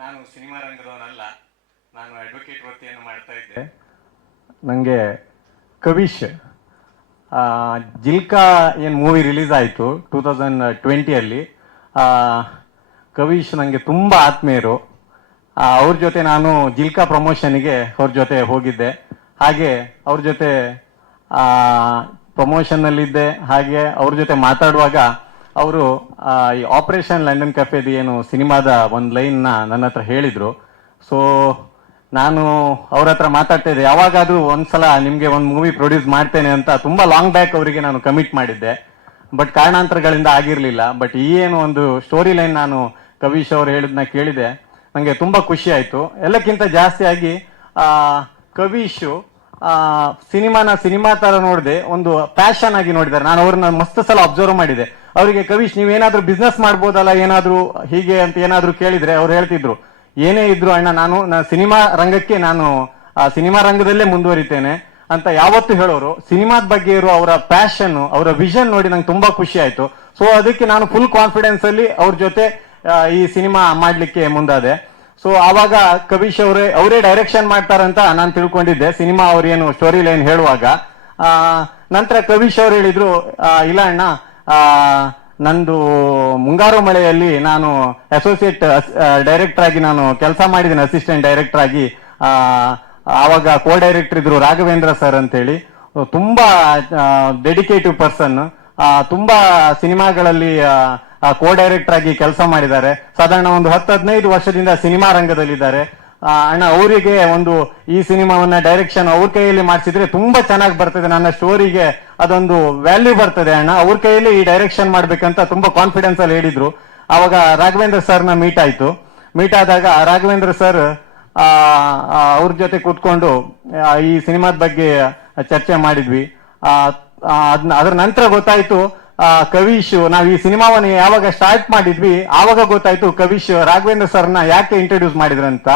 ನಾನು ಸಿನಿಮಾ ರಂಗದವನಲ್ಲ, ನಾನು ಅಡ್ವೊಕೇಟ್ ವೃತ್ತಿಯನ್ನು ಮಾಡ್ತಾ ಇದ್ದೆ. ನನಗೆ ಕವಿಶ್ ಜಿಲ್ಕಾ ಏನು ಮೂವಿ ರಿಲೀಸ್ ಆಯಿತು ಟೂ ತೌಸಂಡ್ ಟ್ವೆಂಟಿಯಲ್ಲಿ ಕವೀಶ್ ನನಗೆ ತುಂಬ ಆತ್ಮೀಯರು. ಅವ್ರ ಜೊತೆ ನಾನು ಜಿಲ್ಕಾ ಪ್ರಮೋಷನ್ಗೆ ಅವ್ರ ಜೊತೆ ಹೋಗಿದ್ದೆ. ಹಾಗೆ ಅವ್ರ ಜೊತೆ ಪ್ರಮೋಷನ್ನಲ್ಲಿದ್ದೆ ಹಾಗೆ ಅವ್ರ ಜೊತೆ ಮಾತಾಡುವಾಗ ಅವರು ಈ ಆಪರೇಷನ್ ಲಂಡನ್ ಕೆಫೆದು ಏನು ಸಿನಿಮಾದ ಒಂದು ಲೈನ್ನ ನನ್ನ ಹತ್ರ ಹೇಳಿದ್ರು. ಸೊ ನಾನು ಅವ್ರ ಹತ್ರ ಮಾತಾಡ್ತಾ ಇದ್ದೆ. ಯಾವಾಗಾದ್ರೂ ಒಂದ್ಸಲ ನಿಮಗೆ ಒಂದು ಮೂವಿ ಪ್ರೊಡ್ಯೂಸ್ ಮಾಡ್ತೇನೆ ಅಂತ ತುಂಬಾ ಲಾಂಗ್ ಬ್ಯಾಕ್ ಅವರಿಗೆ ನಾನು ಕಮಿಟ್ ಮಾಡಿದ್ದೆ. ಬಟ್ ಕಾರಣಾಂತರಗಳಿಂದ ಆಗಿರಲಿಲ್ಲ. ಬಟ್ ಈ ಏನು ಒಂದು ಸ್ಟೋರಿ ಲೈನ್ ನಾನು ಕವೀಶ್ ಅವರು ಹೇಳಿದ್ನ ಕೇಳಿದೆ. ನಂಗೆ ತುಂಬಾ ಖುಷಿ ಆಯ್ತು. ಎಲ್ಲಕ್ಕಿಂತ ಜಾಸ್ತಿಯಾಗಿ ಕವೀಶು, ಆ, ಸಿನಿಮಾನ ಸಿನಿಮಾ ತರ ನೋಡಿದೆ ಒಂದು ಪ್ಯಾಷನ್ ಆಗಿ ನೋಡಿದ್ದಾರೆ. ನಾನು ಅವ್ರನ್ನ ಮಸ್ತ್ ಸಲ ಅಬ್ಸರ್ವ್ ಮಾಡಿದೆ. ಅವರಿಗೆ, ಕವೀಶ್ ನೀವೇನಾದ್ರೂ ಬಿಸ್ನೆಸ್ ಮಾಡ್ಬೋದಲ್ಲ, ಏನಾದ್ರೂ ಹೀಗೆ ಅಂತ ಏನಾದ್ರೂ ಕೇಳಿದ್ರೆ ಅವ್ರು ಹೇಳ್ತಿದ್ರು. ಏನೇ ಇದ್ರು, ಅಣ್ಣ, ನಾನು ಸಿನಿಮಾ ರಂಗಕ್ಕೆ ನಾನು ಸಿನಿಮಾ ರಂಗದಲ್ಲೇ ಮುಂದುವರಿತೇನೆ ಅಂತ ಯಾವತ್ತು ಹೇಳೋರು, ಸಿನಿಮಾದ ಬಗ್ಗೆ ಇರೋ ಅವರ ಪ್ಯಾಷನ್ ಅವರ ವಿಷನ್ ನೋಡಿ ನಂಗೆ ತುಂಬಾ ಖುಷಿ ಆಯ್ತು. ಸೊ ಅದಕ್ಕೆ ನಾನು ಫುಲ್ ಕಾನ್ಫಿಡೆನ್ಸ್ ಅಲ್ಲಿ ಅವ್ರ ಜೊತೆ ಈ ಸಿನಿಮಾ ಮಾಡ್ಲಿಕ್ಕೆ ಮುಂದಾದೆ. ಸೊ ಆವಾಗ ಕವೀಶ್ ಅವರೇ ಅವರೇ ಡೈರೆಕ್ಷನ್ ಮಾಡ್ತಾರಂತ ನಾನು ತಿಳ್ಕೊಂಡಿದ್ದೆ. ಸಿನಿಮಾ ಅವ್ರೇನು ಸ್ಟೋರಿ ಲೈನ್ ಹೇಳುವಾಗ. ನಂತರ ಕವೀಶ್ ಅವ್ರು ಹೇಳಿದ್ರು ಇಲ್ಲ ಅಣ್ಣ ನಂದು ಮುಂಗಾರು ಮಳೆಯಲ್ಲಿ ನಾನು ಅಸೋಸಿಯೇಟ್ ಡೈರೆಕ್ಟರ್ ಆಗಿ ನಾನು ಕೆಲಸ ಮಾಡಿದ್ದೀನಿ ಅಸಿಸ್ಟೆಂಟ್ ಡೈರೆಕ್ಟರ್ ಆಗಿ. ಆ, ಆವಾಗ ಕೋ ಡೈರೆಕ್ಟರ್ ಇದ್ರು ರಾಘವೇಂದ್ರ ಸರ್ ಅಂತೇಳಿ. ತುಂಬಾ ಡೆಡಿಕೇಟಿವ್ ಪರ್ಸನ್ ತುಂಬಾ ಸಿನಿಮಾಗಳಲ್ಲಿ ಕೋ ಡೈರೆಕ್ಟರ್ ಆಗಿ ಕೆಲಸ ಮಾಡಿದ್ದಾರೆ. ಸಾಧಾರಣ ಒಂದು ಹತ್ತು ಹದಿನೈದು ವರ್ಷದಿಂದ ಸಿನಿಮಾ ರಂಗದಲ್ಲಿದ್ದಾರೆ. ಆ, ಅಣ್ಣ ಅವರಿಗೆ ಒಂದು ಈ ಸಿನಿಮಾವನ್ನ ಡೈರೆಕ್ಷನ್ ಅವ್ರ ಕೈಯಲ್ಲಿ ಮಾಡಿಸಿದ್ರೆ ತುಂಬಾ ಚೆನ್ನಾಗಿ ಬರ್ತದೆ. ನನ್ನ ಸ್ಟೋರಿಗೆ ಅದೊಂದು ವ್ಯಾಲ್ಯೂ ಬರ್ತದೆ ಅಣ್ಣ. ಅವ್ರ ಕೈಯಲ್ಲಿ ಈ ಡೈರೆಕ್ಷನ್ ಮಾಡ್ಬೇಕಂತ ತುಂಬಾ ಕಾನ್ಫಿಡೆನ್ಸ್ ಅಲ್ಲಿ ಹೇಳಿದ್ರು. ಅವಾಗ ರಾಘವೇಂದ್ರ ಸರ್ನ ಮೀಟ್ ಆಯ್ತು. ಮೀಟ್ ಆದಾಗ ರಾಘವೇಂದ್ರ ಸರ್ ಅವ್ರ ಜೊತೆ ಕೂತ್ಕೊಂಡು ಈ ಸಿನಿಮಾದ ಬಗ್ಗೆ ಚರ್ಚೆ ಮಾಡಿದ್ವಿ. ಅದನ್ನ ನಂತರ ಗೊತ್ತಾಯ್ತು ಕವೀಶ್, ನಾವ್ ಈ ಸಿನಿಮಾವನ್ನು ಯಾವಾಗ ಸ್ಟಾರ್ಟ್ ಮಾಡಿದ್ವಿ, ಆವಾಗ ಗೊತ್ತಾಯ್ತು ಕವೀಶ್ ರಾಘವೇಂದ್ರ ಸರ್ನ ಯಾಕೆ ಇಂಟ್ರೊಡ್ಯೂಸ್ ಮಾಡಿದ್ರಂತ.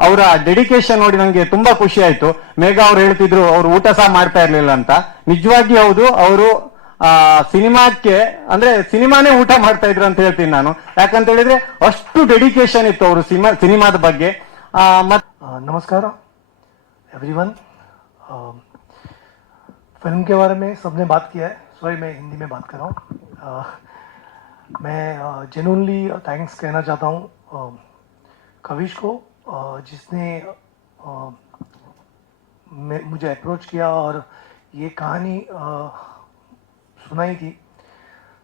ಅವರ ಡೆಡಿಕೇಶನ್ ನೋಡಿ ನಂಗೆ ತುಂಬಾ ಖುಷಿ ಆಯ್ತು ಮೇಘ ಅವ್ರು ಹೇಳ್ತಿದ್ರು ಅವ್ರು ಊಟ ಸಹ ಮಾಡ್ತಾ ಇರ್ಲಿಲ್ಲ ಅಂತ ನಿಜವಾಗಿ ಹೌದು ಅವರು ಆ ಸಿನಿಮಾಕ್ಕೆ ಅಂದ್ರೆ ಸಿನಿಮಾನೇ ಊಟ ಮಾಡ್ತಾ ಇದ್ರು ಅಂತ ಹೇಳ್ತೀನಿ ನಾನು ಯಾಕಂತ ಹೇಳಿದ್ರೆ ಅಷ್ಟು ಡೆಡಿಕೇಶನ್ ಇತ್ತು ಅವರು ಸಿನಿಮಾ ಸಿನಿಮಾದ ಬಗ್ಗೆ ಆ, ಮತ್ अ, नमस्कार एवरीवन अ, फिल्म के बारे में सबने बात किया है सॉरी मैं हिंदी में बात कर रहा हूँ अ, मैं जेनुअनली थैंक्स कहना चाहता हूँ अ, कविश को अ, जिसने मुझे अप्रोच किया और ये कहानी सुनाई थी।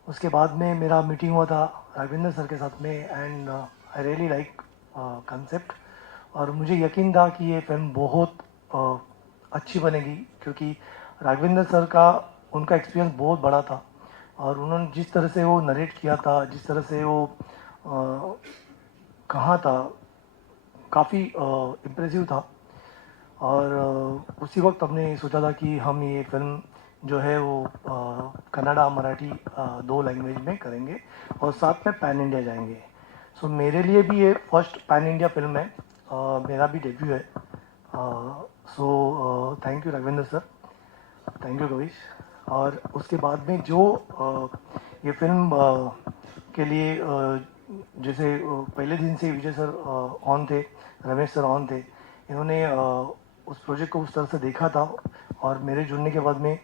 उसके बाद में मेरा मीटिंग हुआ था राघवेंद्र सर के साथ में and I really like concept और मुझे यकीन था कि ये फ़िल्म बहुत अ, अच्छी बनेगी क्योंकि राघवेंद्र सर का उनका एक्सपीरियंस बहुत बड़ा था और उन्होंने जिस तरह से वो नरेट किया था जिस तरह से वो अ, कहा था काफ़ी इम्प्रेसिव था। और उसी वक्त हमने सोचा था कि हम ये फ़िल्म जो है वो कन्नड़ा मराठी दो लैंग्वेज में करेंगे और साथ में पैन इंडिया जाएँगे। सो so, मेरे लिए भी ये फ़र्स्ट पैन इंडिया फ़िल्म है अ, मेरा भी डेब्यू है। So thank you Raghavendra sir thank you Kavish और उसके बाद में जो अ, ये फ़िल्म अ, के लिए जैसे पहले दिन से विजय सर ऑन थे, रमेश सर ऑन थे, इन्होंने उस प्रोजेक्ट को उस तरह से देखा था और मेरे जुड़ने के बाद में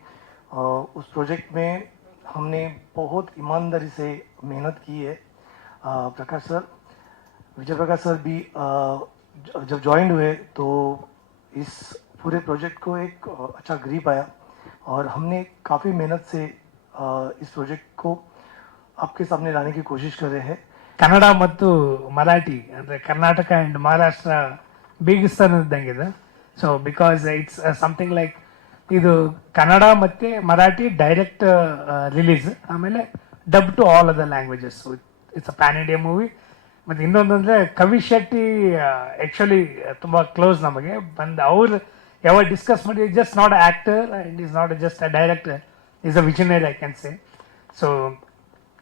उस प्रोजेक्ट में हमने बहुत ईमानदारी से मेहनत की है। प्रकाश सर, विजय प्रकाश सर भी जब ज्वाइन हुए तो इस पूरे प्रोजेक्ट को एक अच्छा ग्रीप आया और हमने काफ़ी मेहनत से इस प्रोजेक्ट को आपके सामने लाने की कोशिश कर रहे हैं। ಕನ್ನಡ ಮತ್ತು ಮರಾಠಿ, ಅಂದ್ರೆ ಕರ್ನಾಟಕ ಅಂಡ್ ಮಹಾರಾಷ್ಟ್ರ ಬೀಗಿಸ್ತಾನ ಇದ್ದಂಗಿದೆ so because it's something like ಇದು ಕನ್ನಡ ಮತ್ತೆ ಮರಾಠಿ ಡೈರೆಕ್ಟ್ ರಿಲೀಸ್ ಆಮೇಲೆ dub to all other languages it's a pan India movie ಮತ್ತೆ ಅಂದರೆ ಕವಿ ಶೆಟ್ಟಿ ಆ್ಯಕ್ಚುಲಿ ತುಂಬಾ ಕ್ಲೋಸ್ ನಮಗೆ. ಬಂದು ಅವ್ರು ಯಾವಾಗ ಡಿಸ್ಕಸ್ ಮಾಡಿ just not actor and is not just a director is a visionary I can say so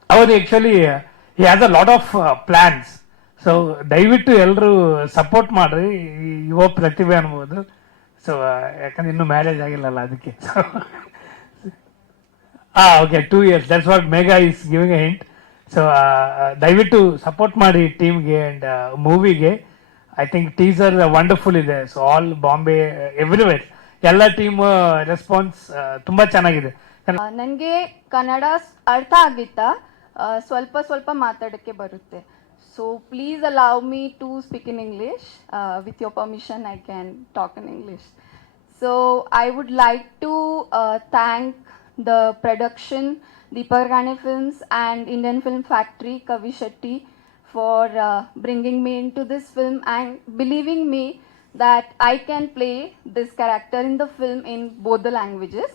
ಅವರು ಆಕ್ಚುಲಿ ಈ has a lot of plans so ದಯವಿಟ್ಟು ಎಲ್ಲರೂ ಸಪೋರ್ಟ್ ಮಾಡ್ರಿ. ಯುವ ಪ್ರತಿಭೆ ಅನ್ಬೋದು ಸೊ ಯಾಕಂದ್ರೆ ಇನ್ನೂ ಮ್ಯಾರೇಜ್ ಆಗಿಲ್ಲಲ್ಲ ಅದಕ್ಕೆ. ಹಾ okay two years that's what Megha is giving a hint so ದಯವಿಟ್ಟು ಸಪೋರ್ಟ್ ಮಾಡಿ ಟೀಮ್ಗೆ ಅಂಡ್ ಮೂವಿಗೆ ಐ ಥಿಂಕ್ ಟೀಸರ್ ವಂಡರ್ಫುಲ್ ಇದೆ. ಸೊ ಆಲ್ ಬಾಂಬೆ ಎವ್ರಿವೇರ್ ಎಲ್ಲ ಟೀಮ್ ರೆಸ್ಪಾನ್ಸ್ ತುಂಬಾ ಚೆನ್ನಾಗಿದೆ. ನನಗೆ ಕನ್ನಡ ಅರ್ಥ ಆಗಿತ್ತಾ? ಆ, ಸ್ವಲ್ಪ ಸ್ವಲ್ಪ ಮಾತಾಡೋಕ್ಕೆ ಬರುತ್ತೆ so please allow me to speak in English with your permission I can talk in English so I would like to thank the production Deepak Rane films and Indian film factory Kavi Shetty for uh, bringing me into this film and believing me that I can play this character in the film in both the languages.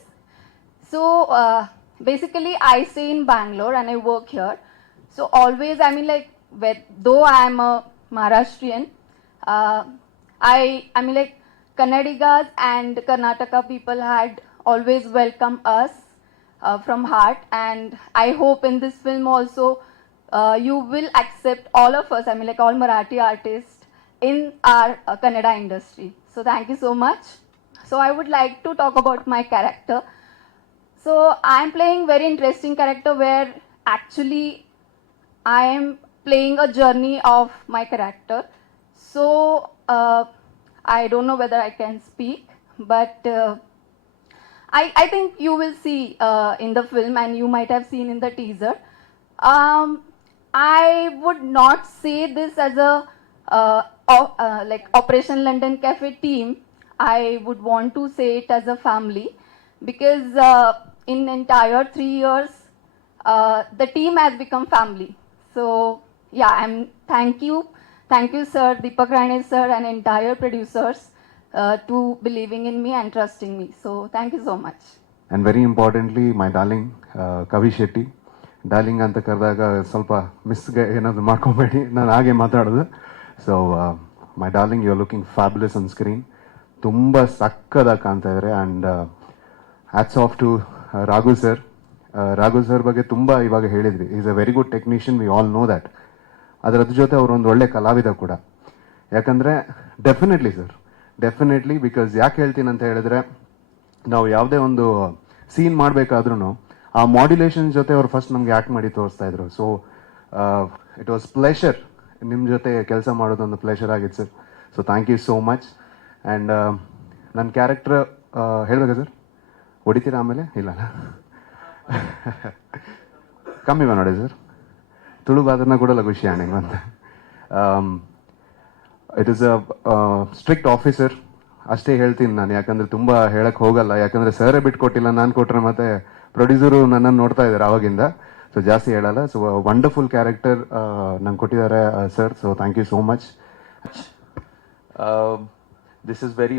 So uh, basically, I stay in Bangalore and I work here. So always, I mean, like, with, though I am a Maharashtrian, uh, I I mean, like, Kannadigas and Karnataka people had always welcomed us uh, from heart, and I hope in this film also uh, you will accept all of us. I mean, like all Marathi artists in our uh, Kannada industry. So thank you so much. So I would like to talk about my character. So I'm playing very interesting character where actually I am playing a journey of my character. So uh, I don't know whether I can speak, but uh, I, I think you will see uh, in the film and you might have seen in the teaser. Um, I would not say this as a uh, uh, like Operation London Cafe team. I would want to say it as a family because uh, in entire three years, uh, the team has become family. So yeah, I'm thank you, thank you, sir, Deepak Rane, sir, and entire producers uh, to believing in me and trusting me. So thank you so much. And very importantly, my darling uh, Kavi Shetty, darling ಅಂತ ಕರೆದಾಗ ಸ್ವಲ್ಪ ಮಿಸ್ಗೆ ಏನಾದರೂ ಮಾಡ್ಕೊಬೇಡಿ ನಾನು ಹಾಗೆ ಮಾತಾಡೋದು so my darling you are looking fabulous on screen ತುಂಬ ಸಕ್ಕದಾಗಿ ಕಾಣ್ತಾ ಇದ್ದಾರೆ and hats off to Raghu sir Raghu sir ಬಗ್ಗೆ ತುಂಬ ಇವಾಗ ಹೇಳಿದ್ವಿ is a very good technician we all know that ಅದರ ಜೊತೆ ಅವರು ಒಂದು ಒಳ್ಳೆ ಕಲಾವಿದ ಕೂಡ. ಯಾಕಂದರೆ ಡೆಫಿನೆಟ್ಲಿ ಸರ್ ಡೆಫಿನೆಟ್ಲಿ ಬಿಕಾಸ್ ಯಾಕೆ ಹೇಳ್ತೀನಿ ಅಂತ ಹೇಳಿದ್ರೆ, ನಾವು ಯಾವುದೇ ಒಂದು ಸೀನ್ ಮಾಡಬೇಕಾದ್ರೂ ಆ ಮಾಡ್ಯುಲೇಷನ್ ಜೊತೆ ಅವ್ರು ಫಸ್ಟ್ ನಮ್ಗೆ ಆ್ಯಕ್ಟ್ ಮಾಡಿ ತೋರಿಸ್ತಾ ಇದ್ರು. ಸೊ ಇಟ್ ವಾಸ್ ಪ್ಲೆಷರ್ ನಿಮ್ಮ ಜೊತೆ ಕೆಲಸ ಮಾಡೋದೊಂದು ಪ್ಲೆಷರ್ ಆಗಿತ್ತು sir so thank you so much and ನನ್ನ ಕ್ಯಾರೆಕ್ಟರ್ ಹೇಳಬೇಕಾ ಸರ್ ಹೊಡಿತೀರಾ ಆಮೇಲೆ? ಇಲ್ಲ ಕಮ್ಮಿ ಮಾಡಿ ಸರ್. ತುಳು ಬಾದನ್ನ ಕೂಡ ಲಘು ಆಣೆ ಅಂತ it is a strict officer ಅಷ್ಟೇ ಹೇಳ್ತೀನಿ ನಾನು ಯಾಕಂದ್ರೆ ತುಂಬಾ ಹೇಳಕ್ಕೆ ಹೋಗಲ್ಲ. ಯಾಕಂದ್ರೆ ಸರೇ ಬಿಟ್ಕೊಟ್ಟಿಲ್ಲ ನಾನು ಕೊಟ್ರೆ ಮತ್ತೆ ಪ್ರೊಡ್ಯೂಸರು ನನ್ನನ್ನು ನೋಡ್ತಾ ಇದ್ದಾರೆ ಅವಾಗಿಂದ ಸೊ ಜಾಸ್ತಿ ಹೇಳಲ್ಲ. ಸೊ ವಂಡರ್ಫುಲ್ ಕ್ಯಾರೆಕ್ಟರ್ ನಂಗೆ ಕೊಟ್ಟಿದ್ದಾರೆ sir so thank you so much this is very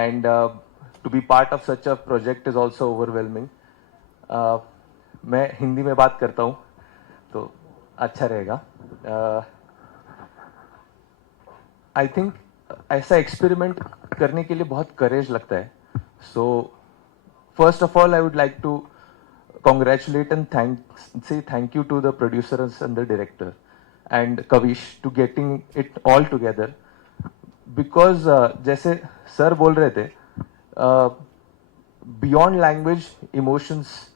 and uh, to be part of such a project is also overwhelming. Uh, मैं हिंदी में बात करता हूँ तो अच्छा रहेगा आई थिंक ऐसा एक्सपेरिमेंट करने के लिए बहुत करेज लगता है so first of all I would like to congratulate and thank say thank you to the producers and the director and Kavish to getting it all together because uh, जैसे sir बोल रहे थे uh, beyond language emotions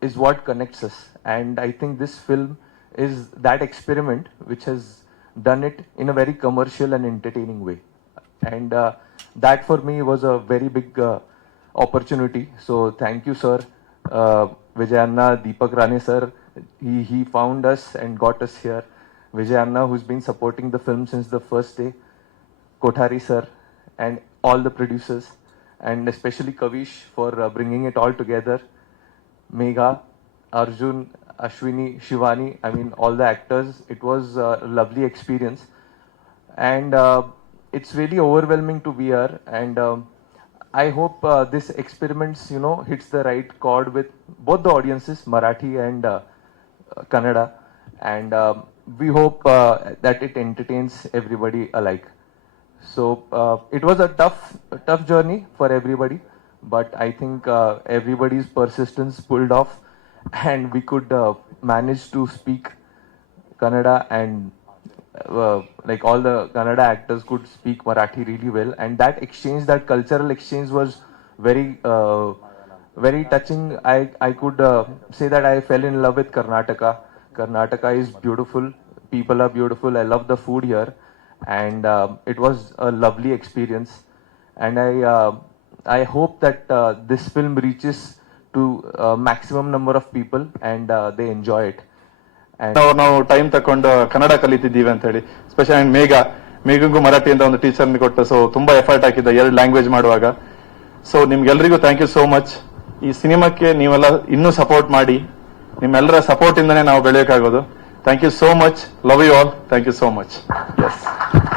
is what connects us. And I think this film is that experiment which has done it in a very commercial and entertaining way. And uh, that for me was a very big uh, opportunity. So thank you sir. Uh, Vijay Anna, Deepak Rane sir, he, he found us and got us here. Vijay Anna, who's been supporting the film since the first day, Kothari sir, and all the producers, and especially Kavish for uh, bringing it all together. Megha, Arjun, Ashwini, Shivani, I mean, all the actors. It was a lovely experience. And uh, it's really overwhelming to be here. And um, I hope uh, this experiments, you know, hits the right chord with both the audiences, Marathi and uh, Kannada. And um, we hope uh, that it entertains everybody alike. So uh, it was a tough, a tough journey for everybody, but I think uh, everybody's persistence pulled off, and we could uh, manage to speak Kannada and uh, like all the Kannada actors could speak Marathi really well, and that exchange, that cultural exchange, was very, uh, very touching. I I could uh, say that I fell in love with Karnataka. Karnataka is beautiful. People are beautiful. I love the food here, and uh, it was a lovely experience. And I uh, I hope that uh, this film reaches to a maximum number of people and uh, they enjoy it. ನಾವು ನಾವು time ತಕೊಂಡು ಕನ್ನಡ ಕಲಿತಿದ್ದೀವಿ ಅಂತ ಹೇಳಿ special and Megha ಮೇಘಂಗೂ ಮರಾಠಿಯಿಂದ ಒಂದು teacher ಕೊಟ್ಟು so ತುಂಬಾ effort ಹಾಕಿದ್ದ ಎರಡು ಲ್ಯಾಂಗ್ವೇಜ್ ಮಾಡುವಾಗ. ಸೊ ನಿಮ್ಗೆಲ್ರಿಗೂ ಥ್ಯಾಂಕ್ ಯು ಸೋ ಮಚ್ ಈ ಸಿನಿಮಾಕ್ಕೆ ನೀವೆಲ್ಲ ಇನ್ನೂ ಸಪೋರ್ಟ್ ಮಾಡಿ. ನಿಮ್ಮೆಲ್ಲರ ಸಪೋರ್ಟ್ ಇಂದನೇ ನಾವು ಬೆಳೆಯೋಕ್ಕಾಗೋದು. Thank you so much. Love you all. Thank you so much. Yes.